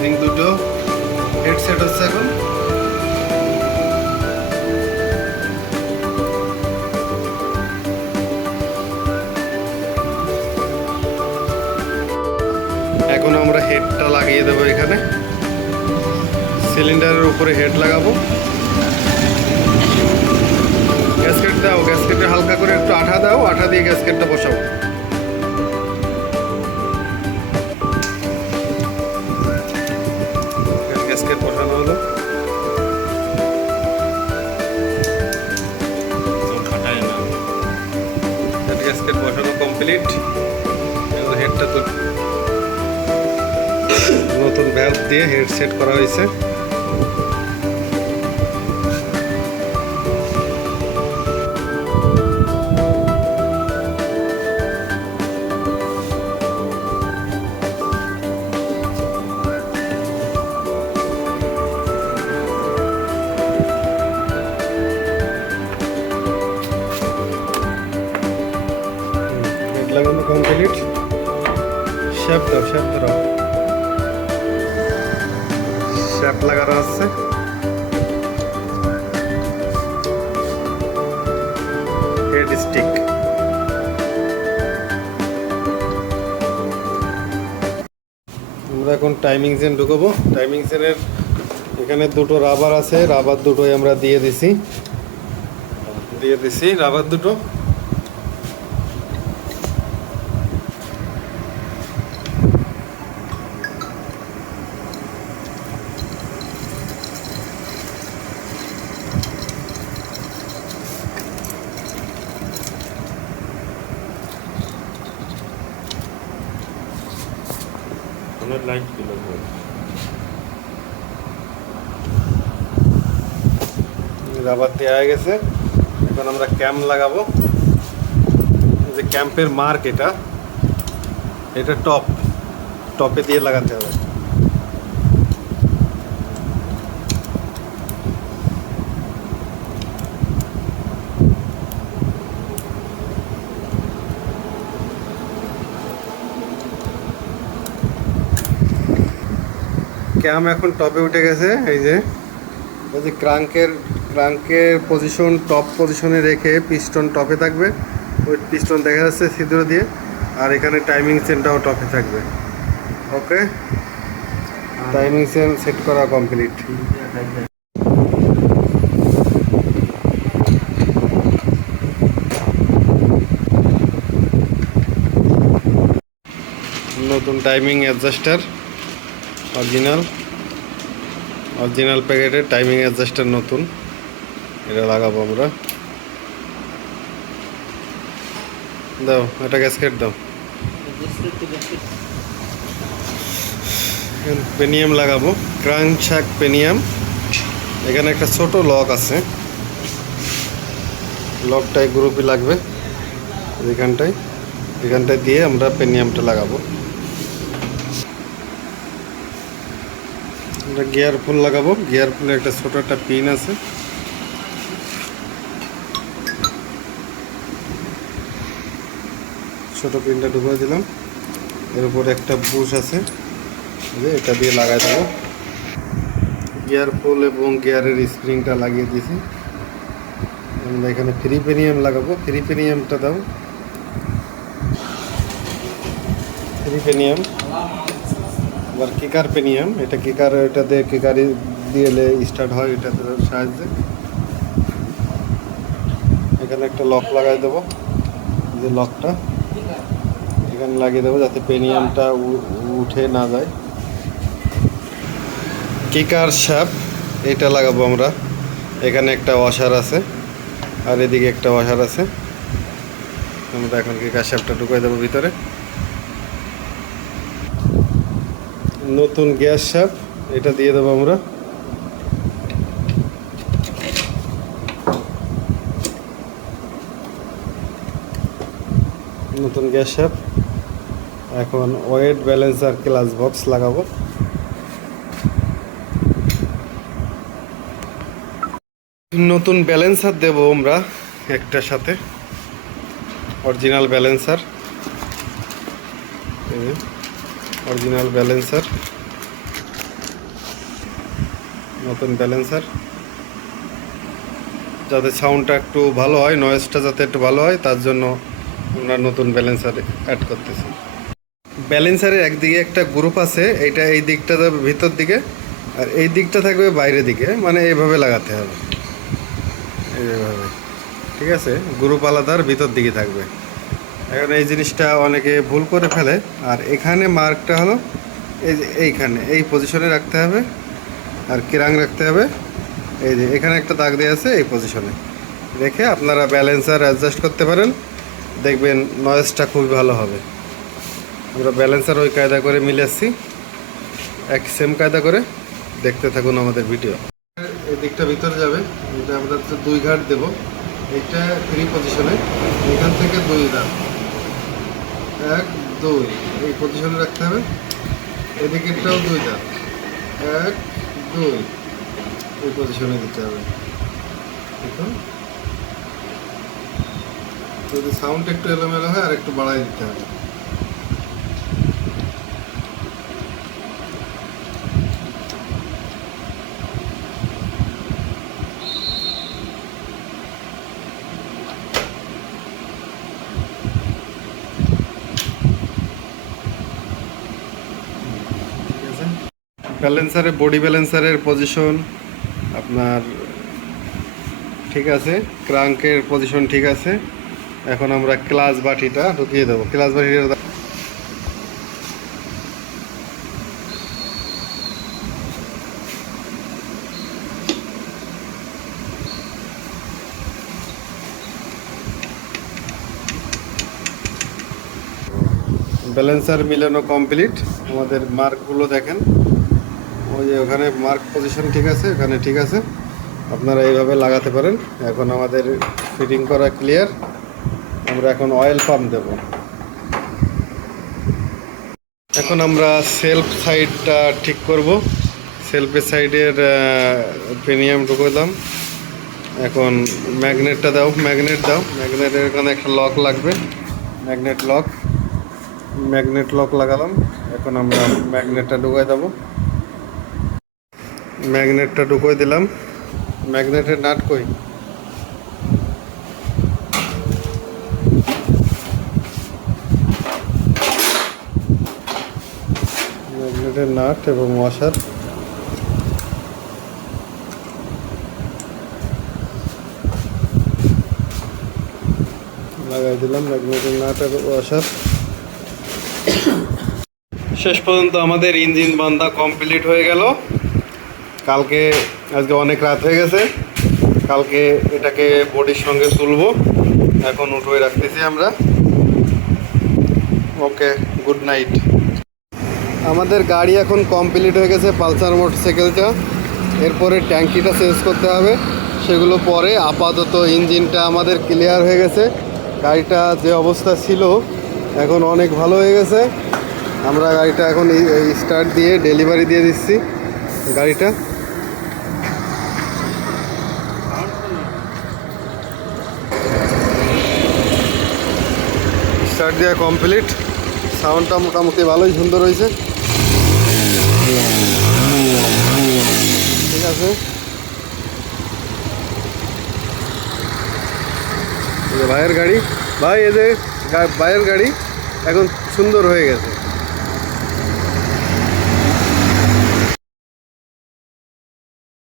Spring দুটো headset হচ্ছে এখন। এখন আমরা হেডটা লাগিয়ে দেবো এখানে। সিলিন্ডারের উপরে হেড লাগাবো। গ্যাসকেট দাও গ্যাসকেটে হালকা করে একটু আঠা দাও, আঠা দিয়ে গ্যাসকেটটা বসাও হলো ফাটায় গ্যাসকেট বসানো কমপ্লিট এবং হেডটা তো নতুন ভ্যালভ দিয়ে হেড সেট করা হয়েছে। কমপ্লিট। শ্যাপ দাও শ্যাপ ধরো। শ্যাপ লাগানো আছে। হেড স্টিক আমরা এখন টাইমিং চেন ঢুকাবো। টাইমিং চেনের এখানে দুটো রাবার আছে। রাবার দুটোই আমরা দিয়ে দিছি। দিয়ে দিছি রাবার দুটো। অনেক লাইটগুলো রাবার দেওয়া হয়ে গেছে। এখন আমরা ক্যাম্প লাগাবো। যে ক্যাম্পের মার্ক এটা এটা টপ। টপে দিয়ে লাগাতে হবে। ক্যাম এখন টপে উঠে গেছে, এই যে। এই যে ক্রাঙ্কের ক্রাঙ্কের পজিশন টপ পজিশনে রেখে পিস্টন টপে থাকবে। ওই পিস্টন দেখা যাচ্ছে ছিদ্র দিয়ে, আর এখানে টাইমিং চেনটাও টপে থাকবে। ওকে? টাইমিং চেন সেট করা কমপ্লিট নতুন টাইমিং অ্যাডজাস্টার অরিজিনাল অরিজিনাল প্যাকেটের টাইমিং অ্যাডজাস্টার নতুন। এটা লাগাবো আমরা। দাও এটা গ্যাসকেট দাও। পেনিয়াম লাগাবো। ক্রাঙ্ক শাক পেনিয়াম এখানে একটা ছোট লক আছে। লকটাই গ্রুপই লাগবে। এখানটায়। এখানটায় দিয়ে আমরা পেনিয়ামটা লাগাবো। আমরা গিয়ার ফুল লাগাবো। গিয়ার ফুলে একটা ছোট একটা পিন আছে। ছোট পিনটা ঢুকিয়ে দিলাম। এর উপর একটা বুশ আছে। এটা দিয়ে লাগাই দেবো। গিয়ার ফুল এবং গিয়ারের স্প্রিংটা লাগিয়ে দিয়েছি। আমরা এখানে ফ্রি পেনিয়াম লাগাবো। ফ্রি পেনিয়ামটা দাও। ফ্রি পেনিয়াম আবার কিকার পেনিয়াম এটা কিকার এটাতে কিকারি দিয়েলে স্টার্ট হয় এটাতে সাহায্যে। এখানে একটা লক লাগাই দেবো, যে লকটা এখানে লাগিয়ে দেবো যাতে পেনিয়ামটা উঠে না যায়। কিকার শ্যাপ এটা লাগাবো আমরা। এখানে একটা ওয়াশার আছে, আর এদিকে একটা ওয়াশার আছে। আমরা এখন কিকার শ্যাপটা ঢুকাই দেবো ভিতরে। নতুন গ্যাস শ্যাপ এটা দিয়ে দেবো আমরা। নতুন গ্যাস শ্যাপ এখন ওয়েট ব্যালেন্সার ক্লাস বক্স লাগাবো। নতুন ব্যালেন্সার দেব আমরা একটার সাথে। Original balancer. অরিজিনাল ব্যালেন্সার, নতুন ব্যালেন্সার। যাতে সাউন্ডটা একটু ভালো হয় নয়েজটা যাতে একটু ভালো হয়, তার জন্য আমরা নতুন ব্যালেন্সার অ্যাড করতেছি। ব্যালেন্সারের একদিকে একটা গ্রুপ আছে এটা এই দিকটা যাবে ভিতর দিকে, আর এই দিকটা থাকবে বাইরের দিকে মানে এইভাবে লাগাতে হবে। এইভাবে। ঠিক আছে? গ্রুপ আলাদার ভিতর দিকে থাকবে। এখন এই জিনিসটা অনেকে ভুল করে ফেলে। আর এখানে মার্কটা হলো এই যে এইখানে, এই পজিশনে রাখতে হবে। আর কিরাং রাখতে হবে। এই যে এখানে একটা দাগ দেওয়া আছে এই পজিশনে রেখে আপনারা ব্যালেন্সার অ্যাডজাস্ট করতে পারেন। দেখবেন নয়েজটা খুবই ভালো হবে। আমরা ব্যালেন্সার ওই কায়দা করে মিলে আসছি। এক সেম কায়দা করে দেখতে থাকুন আমাদের ভিডিও এই দিকটা ভিতরে যাবে। এটা আমরা দুই ঘাট দেবো। এইটা থ্রি পজিশনে এখান থেকে দুই দাম এক, দুই। এই পজিশনে রাখতে হবে। এদিকেরটাও দুই দাঁত এক, দুই। এই পজিশনে দিতে হবে। দেখুন। যদি সাউন্ড একটু এলোমেলো হয় আর একটু বাড়াই দিতে হবে ঠিক আছে ব্যালেন্সারের, বডি ব্যালেন্সারের পজিশন আপনার ঠিক আছে, ক্রাঙ্কের পজিশন ঠিক আছে। এখন আমরা ক্লাস বাটিটা ঢুকিয়ে দেবো। ক্লাস বাটিটা ব্যালেন্সার মিলানো কমপ্লিট। আমাদের মার্কগুলো দেখেন। ওই যে ওখানে মার্ক পজিশন ঠিক আছে এখানে ঠিক আছে। আপনারা এইভাবে লাগাতে পারেন। এখন আমাদের ফিটিং করা ক্লিয়ার আমরা এখন অয়েল পাম্প দেব। এখন আমরা সেলফ সাইডটা ঠিক করব। সেলফের সাইডের প্রিমিয়াম ঢুকলাম এখন ম্যাগনেটটা দাও ম্যাগনেট দাও। ম্যাগনেটের এখানে একটা লক লাগবে। ম্যাগনেট লক ম্যাগনেট লক লাগালাম। এখন আমরা ম্যাগনেটটা ঢুকাই দেবো। ম্যাগনেটটা ঢুকিয়ে দিলাম। ম্যাগনেটের নাট কই? ম্যাগনেটের নাট এবং ওয়াশার লাগাই দিলাম ম্যাগনেটের নাট এবং ওয়াশার শেষ পর্যন্ত আমাদের ইঞ্জিন বান্ধা কমপ্লিট হয়ে গেল। কালকে, আজকে অনেক রাত হয়ে গেছে। কালকে এটাকে বডির সঙ্গে তুলবো। এখন উঠোয় রাখতেছি আমরা। Okay, good night. আমাদের গাড়ি এখন কমপ্লিট হয়ে গেছে পালসার মোটরসাইকেলটা। এরপরে ট্যাঙ্কিটা চেঞ্জ করতে হবে। সেগুলো পরে আপাতত ইঞ্জিনটা আমাদের ক্লিয়ার হয়ে গেছে। গাড়িটা যে অবস্থা ছিল, এখন অনেক ভালো হয়ে গেছে। আমরা গাড়িটা এখন স্টার্ট দিয়ে ডেলিভারি দিয়ে দিচ্ছি গাড়িটা। স্টার্ট দেওয়া কমপ্লিট সাউন্ডটা মোটামুটি ভালোই সুন্দর হয়েছে। ঠিক আছে। ভাইয়ের গাড়ি। ভাই এদের ভাইয়ের গাড়ি এখন সুন্দর হয়ে গেছে।